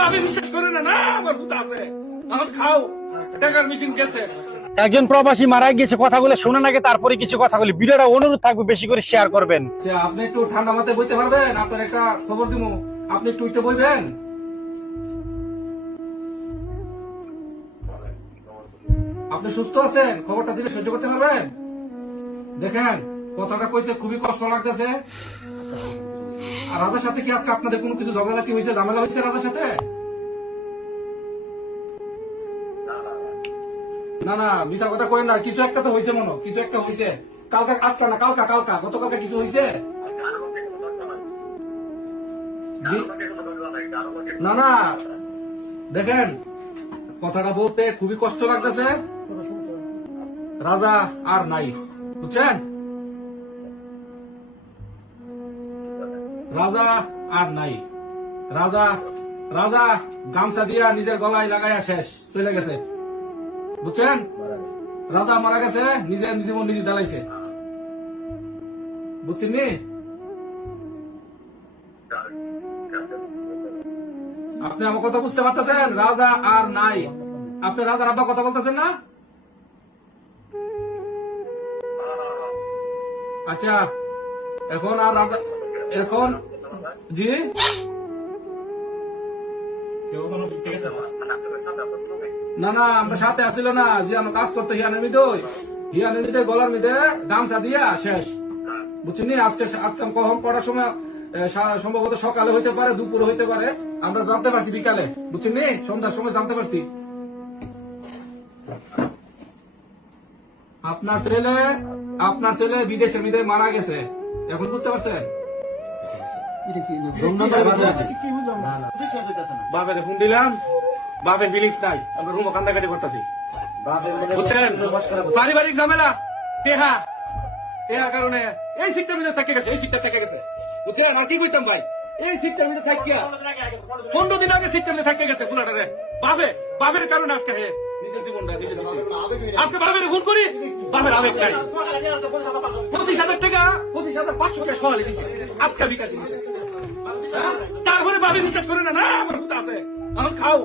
ভাবি বিশ্বাস করে না, না আমার ভূত আছে, আমার খাও টাকার মেশিন গেছে। একজন প্রবাসী মারা গিয়েছে, কথাগুলো শুনে নাকি তারপরে কিছু কথা বলি। ভিডিওটা অনুরোধ থাকবে বেশি করে শেয়ার করবেন। আপনি একটু ঠান্ডা মাথায় বইতে পারবেন? আপনার একটা খবর দিব, আপনি একটু উঠে বইবেন। আপনি সুস্থ আছেন? খবরটা দিলে সহ্য করতে পারবেন? দেখেন কথাটা কইতে খুবই কষ্ট লাগতেছে। আর রাজার সাথে কি আজকে আপনাদের কোনো কিছু ঝগড়াঝাটি হয়েছে, ঝামেলা হয়েছে রাজার সাথে? না না মিছা কথা কই না, কিছু একটা তো হয়েছে মনে, কিছু একটা হয়েছে। কালকা আজকে না, কালকা কালকা গতকালকে কিছু হয়েছে? না না দেখেন কথাটা বলতে খুবই কষ্ট লাগতেছে। রাজা আর নাই, বুঝছেন? রাজা আর নাই। রাজা রাজা গামছা দিয়া নিজের গলায় লাগাইয়া শেষ, চলে গেছে, বুঝছেন? রাজা মারা গেছে, নিজে জীবন নিজে জ্বালাইছে, বুঝছেন নি? আপনি আমার কথা বুঝতে পারতেছেন? রাজা আর নাই। আপনি রাজার আব্বা কথা বলতেছেন না? আচ্ছা এখন আর রাজা এখন জি না না আমরা সাথে আসিল না যে আমার কাজ করতে হিয়ানের মিদে গলার মিদে গামছা দিয়া শেষ, বুঝছেন? আজকে আজকে কখন কটার সময়, সম্ভবত সকালে হইতে পারে, দুপুরে হইতে পারে, আমরা জানতে পারছি বিকালে, বুঝছেন? সন্ধ্যার সময় জানতে পারছি। আপনার ছেলে বিদেশের মিদে মারা গেছে, এখন বুঝতে পারছেন? বাপের ফোন দিলাম, বাপের ফিলিংস নাই, আমরা রুমও কান্দাকাটি করতেছি, বুঝছেন? পারিবারিক ঝামেলা, দেহার কারণে এই সিটটার ভিতরে থেকে গেছে, এই সিটটা থেকে গেছে, বুঝছেন? আর কি কইতাম ভাই, এই সিটটার ভিতরে থাকিয়া 15 দিন আগে সিটটার ভিতরে থেকে গেছে ফুলাটারে। বাপের কারণে আজকে নিজের জীবনটা আজকে বাপের ফোন করি, বাপের আবেগ নাই। 25,000 টাকা, 25,500 টাকা সহালি দিচ্ছে, আজকে বিকাশ দিচ্ছে। তারপরে ভাবি বিশ্বাস করে না, না আমার ভূত আছে, আমার খাও